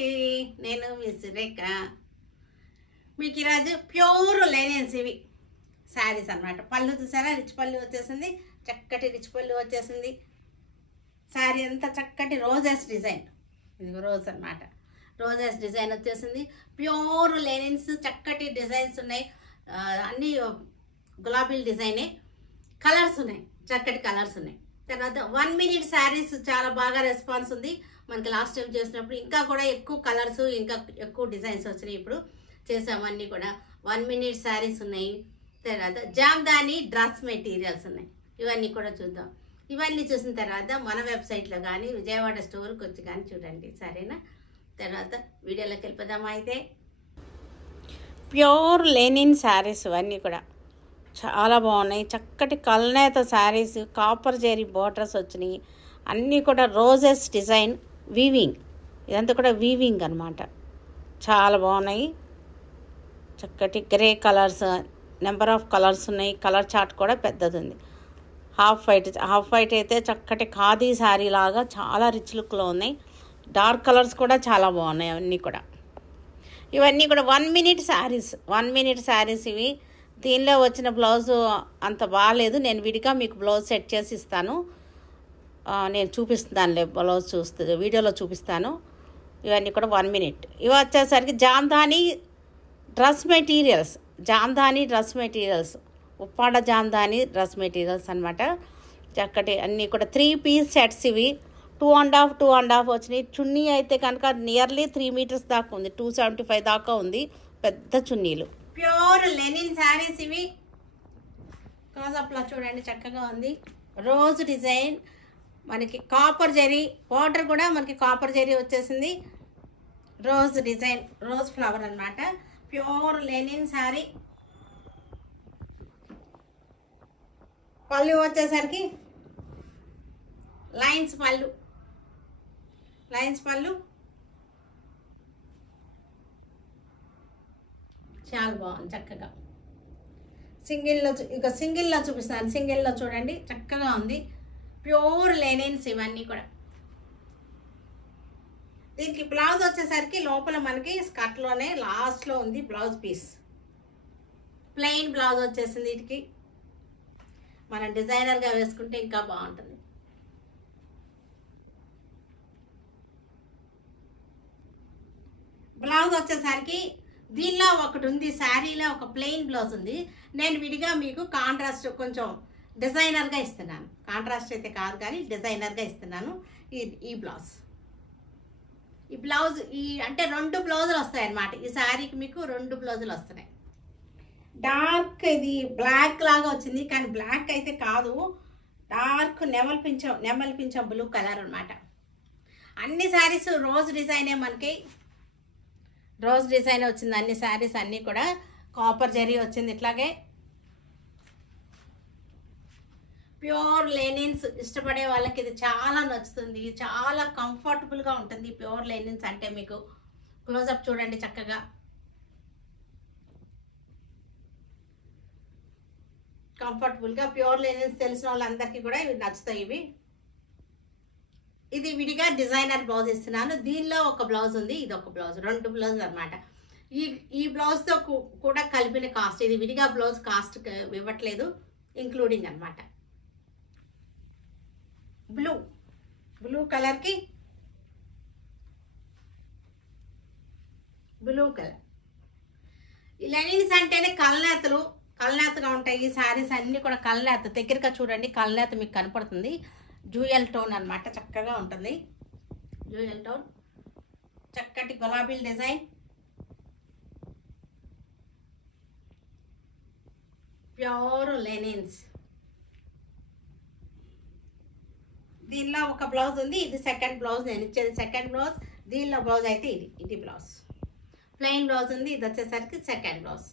అండి, నేను మిస్ రేఖ. మీకు ఈరోజు ప్యూర్ లైనెన్స్ ఇవి శారీస్ అన్నమాట. పళ్ళు చూసారా, రిచ్ పళ్ళు వచ్చేసింది, చక్కటి రిచ్ పళ్ళు వచ్చేసింది. శారీ అంతా చక్కటి రోజెస్ డిజైన్, ఇది రోజ్ అన్నమాట. రోజెస్ డిజైన్ వచ్చేసింది. ప్యూర్ లైనెన్స్, చక్కటి డిజైన్స్ ఉన్నాయి. అన్నీ గులాబీల డిజైనే. కలర్స్ ఉన్నాయి, చక్కటి కలర్స్ ఉన్నాయి. తర్వాత 1 minute శారీస్ చాలా బాగా రెస్పాన్స్ ఉంది మనకి. లాస్ట్ టైం చేసినప్పుడు ఇంకా కూడా ఎక్కువ కలర్స్, ఇంకా ఎక్కువ డిజైన్స్ వచ్చినాయి. ఇప్పుడు చేసామన్నీ కూడా 1 minute శారీస్ ఉన్నాయి. తర్వాత జామ్దాని డ్రెస్ మెటీరియల్స్ ఉన్నాయి. ఇవన్నీ కూడా చూద్దాం. ఇవన్నీ చూసిన తర్వాత మన వెబ్సైట్లో కానీ విజయవాడ స్టోర్కి వచ్చి కానీ చూడండి, సరేనా? తర్వాత వీడియోలోకి వెళ్ళిపోదామా? అయితే ప్యూర్ లెనిన్ శారీస్ ఇవన్నీ కూడా చాలా బాగున్నాయి. చక్కటి కల్నేత శారీస్, కాపర్ జరీ బోర్డర్స్ వచ్చినాయి. అన్నీ కూడా రోజెస్ డిజైన్, వీవింగ్, ఇదంతా కూడా వీవింగ్ అనమాట. చాలా బాగున్నాయి. చక్కటి grey colours, number of colours ఉన్నాయి. కలర్ చార్ట్ కూడా పెద్దది ఉంది. హాఫ్ వైట్ అయితే చక్కటి ఖాదీ శారీ లాగా చాలా రిచ్ లుక్లో ఉన్నాయి. డార్క్ కలర్స్ కూడా చాలా బాగున్నాయి. అవన్నీ కూడా ఇవన్నీ కూడా 1 minute శారీస్, 1 minute శారీస్ ఇవి. దీనిలో వచ్చిన బ్లౌజు అంత బాగాలేదు, నేను విడిగా మీకు బ్లౌజ్ సెట్ చేసి ఇస్తాను. నేను చూపిస్తానులే, బ్లౌజ్ చూస్తే వీడియోలో చూపిస్తాను. ఇవన్నీ కూడా 1 minute. ఇవి వచ్చేసరికి Jamdani dress materials, Jamdani dress materials, Uppada Jamdani dress materials అనమాట. చక్కటి అన్నీ కూడా 3 piece సెట్స్ ఇవి. 2.5 వచ్చినాయి. చున్నీ అయితే కనుక నియర్లీ 3 meters దాకా ఉంది, 275 దాకా ఉంది. పెద్ద చున్నీలు, ప్యూర్ లెనిన్ శారీస్ ఇవి. క్లోజప్లో చూడండి, చక్కగా ఉంది. రోజ్ డిజైన్, మనకి కాపర్ జరీ బార్డర్ కూడా మనకి కాపర్ జరీ వచ్చేసింది. రోజ్ డిజైన్, రోజ్ ఫ్లవర్ అన్నమాట. Pure linen sari. పళ్ళు వచ్చేసరికి లైన్స్ పళ్ళు, లైన్స్ పళ్ళు చాలా బాగుంది చక్కగా. సింగిల్లో చూపిస్తాను. సింగిల్లో చూడండి, చక్కగా ఉంది. ప్యూర్ లెనిన్స్ ఇవన్నీ కూడా. దీనికి బ్లౌజ్ వచ్చేసరికి లోపల మనకి స్కర్ట్లోనే లాస్ట్లో ఉంది బ్లౌజ్ పీస్. ప్లెయిన్ బ్లౌజ్ వచ్చేసింది. వీటికి మనం డిజైనర్గా వేసుకుంటే ఇంకా బాగుంటుంది. బ్లౌజ్ వచ్చేసరికి దీనిలో ఒకటి ఉంది, శారీలో ఒక ప్లెయిన్ బ్లౌజ్ ఉంది. నేను విడిగా మీకు కాంట్రాస్ట్ కొంచెం డిజైనర్గా ఇస్తున్నాను. కాంట్రాస్ట్ అయితే కాదు కానీ డిజైనర్గా ఇస్తున్నాను. ఈ బ్లౌజ్, ఈ బ్లౌజ్ అంటే 2 బ్లౌజులు వస్తాయి అన్నమాట. ఈ శారీకి మీకు 2 బ్లౌజులు వస్తున్నాయి. డార్క్ ఇది బ్లాక్ లాగా వచ్చింది, కానీ బ్లాక్ అయితే కాదు, డార్క్ నెమల్ పింఛం బ్లూ కలర్ అనమాట. అన్ని శారీస్ రోజ్ డిజైనే, మనకి రోజ్ డిజైన్ వచ్చింది. అన్ని శారీస్ అన్నీ కూడా కాపర్ జరీ వచ్చింది. ఇట్లాగే ప్యూర్ లెనిన్స్ ఇష్టపడే వాళ్ళకి ఇది చాలా నచ్చుతుంది, చాలా కంఫర్టబుల్గా ఉంటుంది. ప్యూర్ లెనిన్స్ అంటే మీకు క్లోజప్ చూడండి చక్కగా. కంఫర్టబుల్గా ప్యూర్ లెనిన్స్ తెలిసిన వాళ్ళందరికీ కూడా ఇవి నచ్చుతాయి. ఇవి ఇది విడిగా డిజైనర్ బ్లౌజ్ ఇస్తున్నాను. దీనిలో ఒక బ్లౌజ్ ఉంది, ఇది ఒక బ్లౌజ్, 2 బ్లౌజ్ అనమాట. ఈ బ్లౌజ్తో కూడా కలిపిన కాస్ట్. ఇది విడిగా బ్లౌజ్ కాస్ట్ ఇవ్వట్లేదు, ఇంక్లూడింగ్ అనమాట. బ్లూ కలర్కి బ్లూ కలర్. ఈ లెనిన్స్ అంటేనే కల్నేతగా ఉంటాయి. ఈ శారీస్ అన్నీ కూడా కల్నేత. దగ్గరగా చూడండి, కల్నేత మీకు కనపడుతుంది. డ్యూయల్ టోన్ అనమాట, చక్కగా ఉంటుంది. డ్యూయల్ టోన్, చక్కటి గులాబీల డిజైన్, ప్యూర్ లెనిన్స్. దీనిలో ఒక బ్లౌజ్ ఉంది, ఇది సెకండ్ బ్లౌజ్. నేను ఇచ్చేది సెకండ్ బ్లౌజ్. దీనిలో బ్లౌజ్ అయితే ఇది బ్లౌజ్. ప్లెయిన్ బ్లౌజ్ ఉంది, ఇది వచ్చేసరికి సెకండ్ బ్లౌజ్.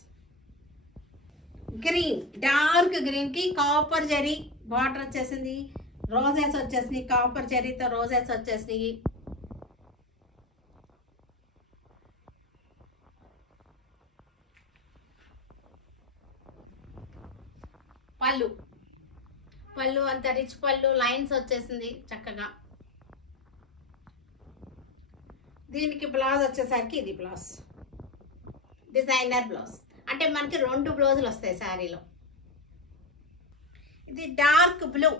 గ్రీన్, డార్క్ గ్రీన్కి కాపర్ జరీ బార్డర్ వచ్చేసింది. రోజెస్ వచ్చేసినాయి, కాపర్ జరీతో రోజెస్ వచ్చేసినాయి. పళ్ళు అంత రిచ్ పళ్ళు, లైన్స్ వచ్చేసింది చక్కగా. దీనికి బ్లౌజ్ వచ్చేసరికి ఇది బ్లౌజ్, డిజైనర్ బ్లౌజ్. అంటే మనకి 2 బ్లౌజులు వస్తాయి శారీలో. ఇది డార్క్ బ్లూ,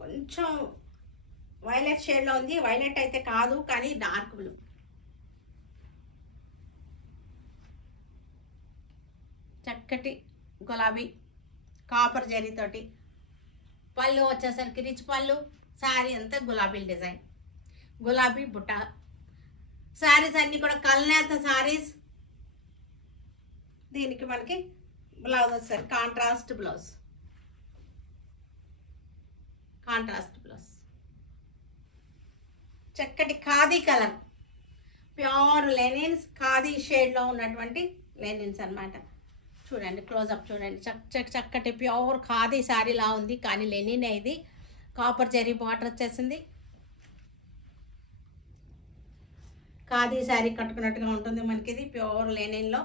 కొంచెం వైలెట్ షేడ్లో ఉంది. వైలెట్ అయితే కాదు కానీ డార్క్ బ్లూ. చక్కటి గులాబీ కాపర్ జరీతోటి పళ్ళు వచ్చేసరికి రిచ్ పళ్ళు. శారీ అంతా గులాబీ డిజైన్, గులాబీ బుట్ట. శారీస్ అన్నీ కూడా కల్నేత శారీస్. దీనికి మనకి బ్లౌజ్ వచ్చేసరికి కాంట్రాస్ట్ బ్లౌజ్, కాంట్రాస్ట్ బ్లౌజ్. చక్కటి khadi colour, pure linens, khadi షేడ్లో ఉన్నటువంటి లెనిన్స్ అన్నమాట. చూడండి క్లోజప్ చూడండి, చక్కటి ప్యూర్ ఖాదీ శారీలా ఉంది కానీ లెనిన్ ఇది. కాపర్ జరీ బార్డర్ వచ్చేసింది. ఖాదీ శారీ కట్టుకున్నట్టుగా ఉంటుంది మనకి. ఇది ప్యూర్ లెనిన్లో.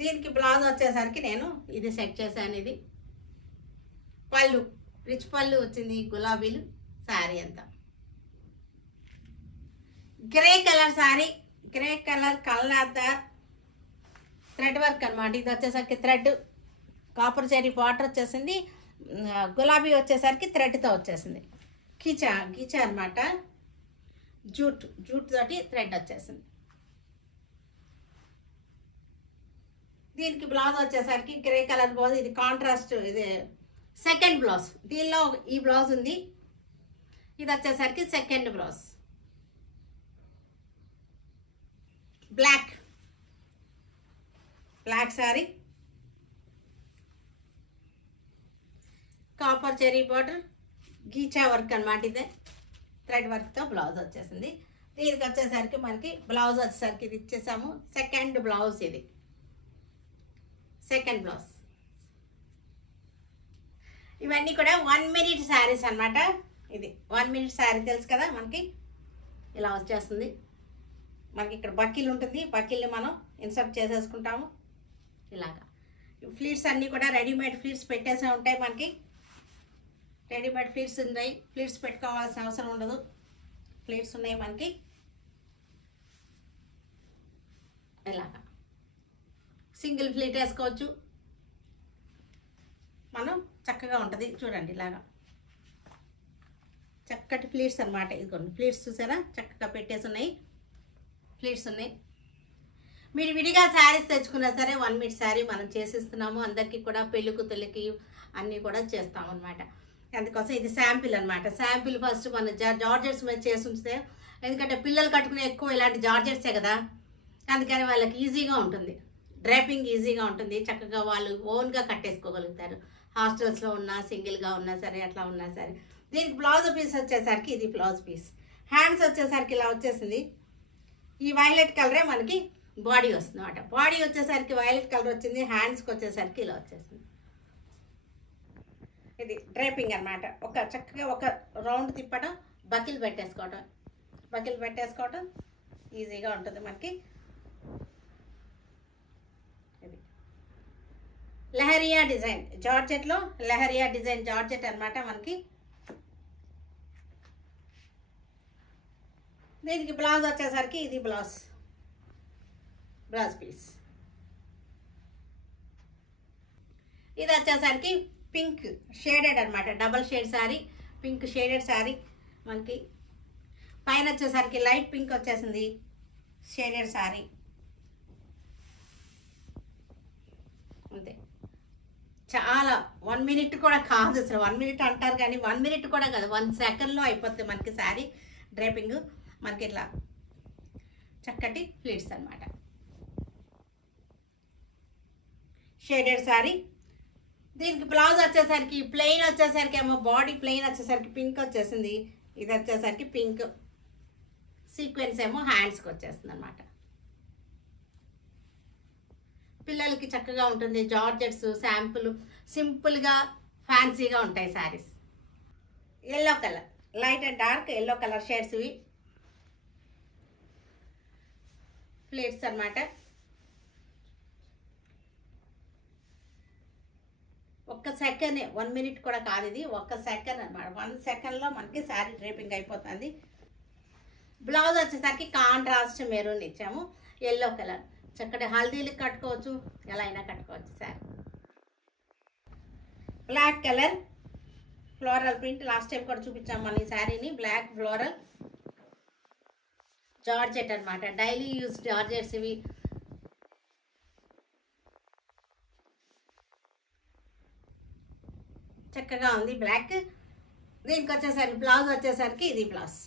దీనికి బ్లౌజ్ వచ్చేసరికి నేను ఇది సెట్ చేశాను. ఇది పళ్ళు, రిచ్ పళ్ళు వచ్చింది, గులాబీలు. శారీ అంతా grey colour sari, grey colour కల్నేత థ్రెడ్ వర్క్ అనమాట. ఇది వచ్చేసరికి థ్రెడ్, కాపర్ జరీ బార్డర్ వచ్చేసింది. గులాబీ వచ్చేసరికి థ్రెడ్తో వచ్చేసింది. గీచా అనమాట, జూట్ తోటి థ్రెడ్ వచ్చేసింది. దీనికి బ్లౌజ్ వచ్చేసరికి గ్రే కలర్ బ్లౌజ్. ఇది కాంట్రాస్ట్, ఇది సెకండ్ బ్లౌజ్. దీనిలో ఈ బ్లౌజ్ ఉంది, ఇది వచ్చేసరికి second blouse. Black sari, copper cherry border, గీచా వర్క్ అనమాట. ఇదే థ్రెడ్ వర్క్తో బ్లౌజ్ వచ్చేసింది. దీనికి వచ్చేసరికి మనకి బ్లౌజ్ వచ్చేసరికి ఇది ఇచ్చేసాము. సెకండ్ బ్లౌజ్, ఇది సెకండ్ బ్లౌజ్. ఇవన్నీ కూడా 1 minute శారీస్ అనమాట. ఇది 1 minute శారీ తెలుసు కదా మనకి. ఇలా వచ్చేస్తుంది మనకి. ఇక్కడ బకిల్ ఉంటుంది, బకిల్ని మనం ఇన్సర్ట్ చేసేసుకుంటాము ఇలాగా. ఫ్లీట్స్ అన్నీ కూడా రెడీమేడ్ ఫ్లీట్స్ పెట్టేసే ఉంటాయి మనకి. రెడీమేడ్ ఫ్లీట్స్ ఉన్నాయి, ఫ్లీట్స్ పెట్టుకోవాల్సిన అవసరం ఉండదు. ఫ్లీట్స్ ఉన్నాయి మనకి ఇలాగా. సింగిల్ ఫ్లీట్ వేసుకోవచ్చు మనం, చక్కగా ఉంటుంది. చూడండి ఇలాగా చక్కటి ఫ్లీట్స్ అనమాట. ఇదిగోండి ఫ్లీట్స్ చూసారా, చక్కగా పెట్టేసి ఉన్నాయి. ఫ్లీట్స్ ఉన్నాయి. మీరు విడిగా శారీస్ తెచ్చుకున్నా సరే 1 minute శారీ మనం చేసిస్తున్నాము అందరికీ కూడా. పెళ్లి కూతుళ్ళకి అన్నీ కూడా చేస్తాము అనమాట. అందుకోసం ఇది శాంపిల్ అనమాట. శాంపిల్ ఫస్ట్ మనం జార్జెట్స్ మీద చేసి ఉంచితే, ఎందుకంటే పిల్లలు కట్టుకునే ఎక్కువ ఇలాంటి జార్జెట్సే కదా, అందుకని వాళ్ళకి ఈజీగా ఉంటుంది, డ్రైపింగ్ ఈజీగా ఉంటుంది. చక్కగా వాళ్ళు ఓన్గా కట్టేసుకోగలుగుతారు. హాస్టల్స్లో ఉన్నా, సింగిల్గా ఉన్నా సరే, అట్లా ఉన్నా సరే. దీనికి బ్లౌజ్ పీస్ వచ్చేసరికి ఇది బ్లౌజ్ పీస్. హ్యాండ్స్ వచ్చేసరికి ఇలా వచ్చేసింది. ఈ వైలెట్ కలరే మనకి బాడీ వస్తుంది అన్నమాట. బాడీ వచ్చేసరికి వైలెట్ కలర్ వచ్చింది. హ్యాండ్స్కి వచ్చేసరికి ఇలా వచ్చేసింది. ఇది డ్రైపింగ్ అనమాట. ఒక చక్కగా ఒక రౌండ్ తిప్పడం, బకిల్ పెట్టేసుకోవటం ఈజీగా ఉంటుంది మనకి. ఇది లెహరియా డిజైన్ జార్జెట్లో, లెహరియా డిజైన్ జార్జెట్ అనమాట మనకి. దీనికి బ్లౌజ్ వచ్చేసరికి ఇది బ్లౌజ్ పీస్. ఇది వచ్చేసరికి పింక్ షేడెడ్ అనమాట, double shade sari, pink shaded sari మనకి. పైన వచ్చేసరికి లైట్ పింక్ వచ్చేసింది, షేడెడ్ శారీ అంతే. చాలా 1 minute కూడా కాదు అసలు. 1 minute అంటారు కానీ 1 minute కూడా కాదు, 1 secondలో అయిపోతుంది మనకి శారీ డ్రైపింగ్. మనకి ఇట్లా చక్కటి ఫ్లీట్స్ అనమాట, షేడెడ్ శారీ. దీనికి బ్లౌజ్ వచ్చేసరికి ప్లెయిన్ వచ్చేసరికి ఏమో, బాడీ ప్లెయిన్ వచ్చేసరికి పింక్ వచ్చేసింది. ఇది వచ్చేసరికి పింక్, సీక్వెన్స్ ఏమో హ్యాండ్స్కి వచ్చేస్తుంది అనమాట. పిల్లలకి చక్కగా ఉంటుంది. జార్జెట్స్ శాంపుల్ సింపుల్గా ఫ్యాన్సీగా ఉంటాయి saris. Yellow colour, light and dark yellow colour shades ఇవి. ప్లేట్స్ అనమాట. ఒక్క సెకండ్, 1 minute కూడా కాదు, ఇది ఒక్క సెకండ్ అనమాట. 1 secondలో మనకి శారీ డ్రేపింగ్ అయిపోతుంది. బ్లౌజ్ వచ్చేసరికి కాంట్రాస్ట్ మెరూన్ ఇచ్చాము, ఎల్లో కలర్. చక్కటి హల్దీలకు కట్టుకోవచ్చు, ఎలా అయినా కట్టుకోవచ్చు sari. Black colour floral print, last time కూడా చూపించాము మన ఈ శారీని. బ్లాక్ ఫ్లోరల్ జార్జెట్ అనమాట, డైలీ యూజ్ జార్జెట్స్ ఇవి. చక్కగా ఉంది బ్లాక్. దీనికి వచ్చేసరికి బ్లౌజ్ వచ్చేసరికి ఇది బ్లౌజ్.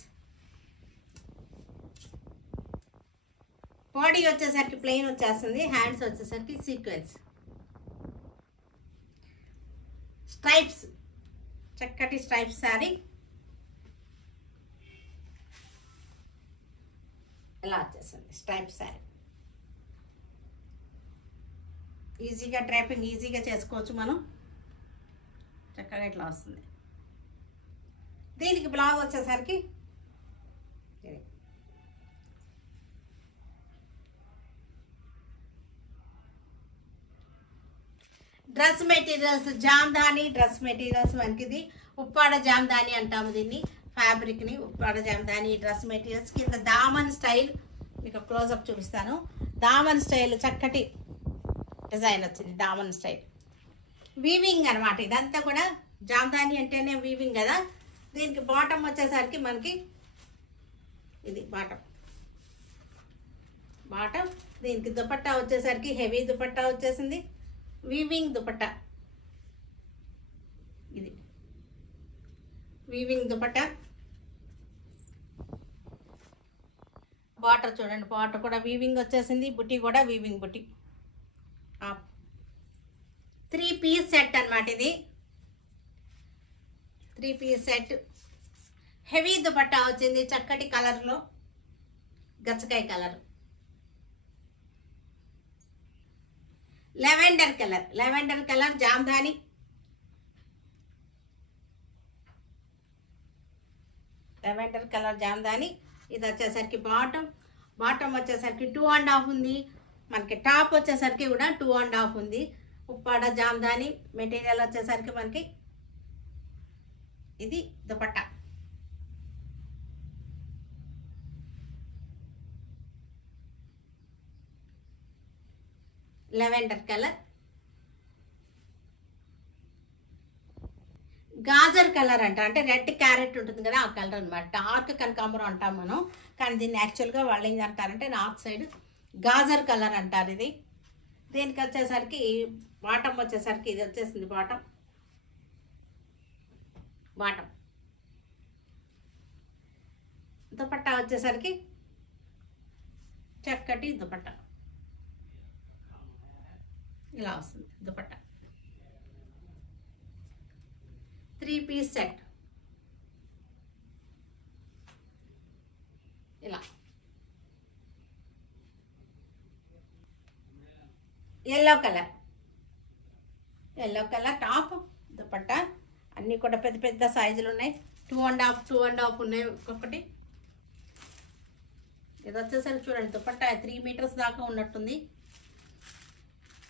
బాడీ వచ్చేసరికి ప్లెయిన్ వచ్చేస్తుంది, హ్యాండ్స్ వచ్చేసరికి సీక్వెన్స్, స్ట్రైప్స్, చక్కటి స్ట్రైప్స్ శారీ. ఇలా వచ్చేసింది స్ట్రైప్ శారీ. ఈజీగా డ్రైపింగ్ ఈజీగా చేసుకోవచ్చు మనం, చక్కగా ఇట్లా వస్తుంది. దీనికి బ్లౌజ్ వచ్చేసరికి ఇది. Dress materials, Jamdani dress materials మనకి ఇది ఉప్పాడ జామ్దాని అంటాము దీన్ని, ఫ్యాబ్రిక్ని ఉప్పాడ జామ్దాని డ్రెస్ మెటీరియల్స్. కింద దామన్ స్టైల్, మీకు క్లోజప్ చూపిస్తాను. దామన్ స్టైల్ చక్కటి డిజైన్ వచ్చింది, దామన్ స్టైల్ వీవింగ్ అనమాట. ఇదంతా కూడా జామ్దాని అంటేనే వీవింగ్ కదా. దీనికి బాటమ్ వచ్చేసరికి మనకి ఇది బాటమ్. దీనికి దుపట్టా వచ్చేసరికి హెవీ దుపట్టా వచ్చేసింది, వీవింగ్ దుపట్టా. ఇది వీవింగ్ దుపట్టా. బార్డర్ చూడండి, బార్డర్ కూడా వీవింగ్ వచ్చేసింది, బుట్టి కూడా వీవింగ్ బుట్టి. 3 piece సెట్ అనమాట ఇది. 3 piece సెట్, హెవీ దుపట్టా వచ్చింది చక్కటి కలర్లో, గచ్చకాయ colour, lavender colour jamdani. Lavender colour jamdani. ఇది వచ్చేసరికి బాటమ్ వచ్చేసరికి 2.5 ఉంది మనకి. టాప్ వచ్చేసరికి కూడా 2.5 ఉంది. ఉప్పాడ జామ్దాని మెటీరియల్ వచ్చేసరికి మనకి ఇది dupatta. Lavender colour, gajar colour అంటే రెడ్ క్యారెట్ ఉంటుంది కదా ఆ కలర్ అనమాట. డార్క్ కనకాంబరం అంటాం మనం, కానీ దీన్ని యాక్చువల్గా వాళ్ళు ఏం అంటారంటే నార్త్ సైడ్ గాజర్ కలర్ అంటారు ఇది. దీనికి వచ్చేసరికి బాటమ్ వచ్చేసరికి ఇది వచ్చేసింది బాటమ్. దుపట్టా వచ్చేసరికి చక్కటి దుపట్టా ఇలా వస్తుంది దుపట్టా. 3 piece సెట్ ఇలా. Yellow colour top, dupatta. అన్నీ కూడా పెద్ద పెద్ద సైజులు ఉన్నాయి, 2.5 ఉన్నాయి ఒక్కొక్కటి. ఇది వచ్చేసరికి చూడండి దుపట్టా 3 meters దాకా ఉన్నట్టుంది,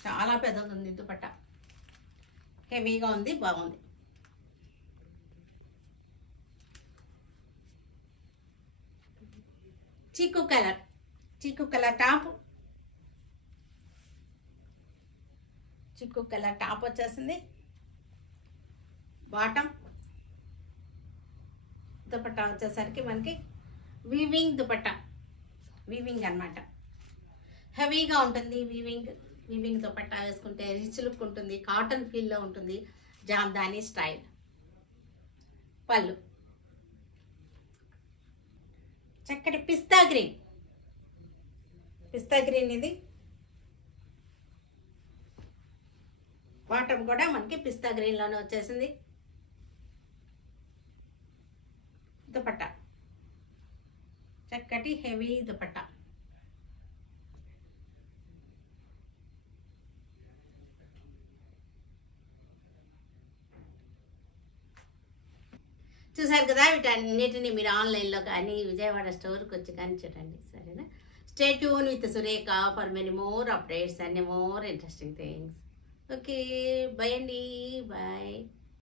చాలా పెద్దది ఉంది దుపట్టా, హెవీగా ఉంది, బాగుంది. చీకు కలర్ టాప్, చిక్కు కలర్ టాప్ వచ్చేసింది. బాటమ్, దుపట్టా వచ్చేసరికి మనకి వీవింగ్ దుపట్టా, వీవింగ్ అనమాట, హెవీగా ఉంటుంది. వీవింగ్ దుపట్టా వేసుకుంటే రిచ్ లుక్ ఉంటుంది, కాటన్ ఫీల్లో ఉంటుంది, జామ్దాని స్టైల్. పళ్ళు చక్కటి పిస్తా గ్రీన్ ఇది. బాటమ్ కూడా మనకి పిస్తా గ్రీన్లోనే వచ్చేసింది. దుపట్టా చక్కటి హెవీ దుపట్టా. చూసారు కదా, వీటన్నిటిని మీరు ఆన్లైన్లో కానీ విజయవాడ స్టోర్కి వచ్చి కానీ చూడండి, సరేనా? Stay tune with Surekha for many more updates and more interesting things. Okay, bye అండి, బాయ్.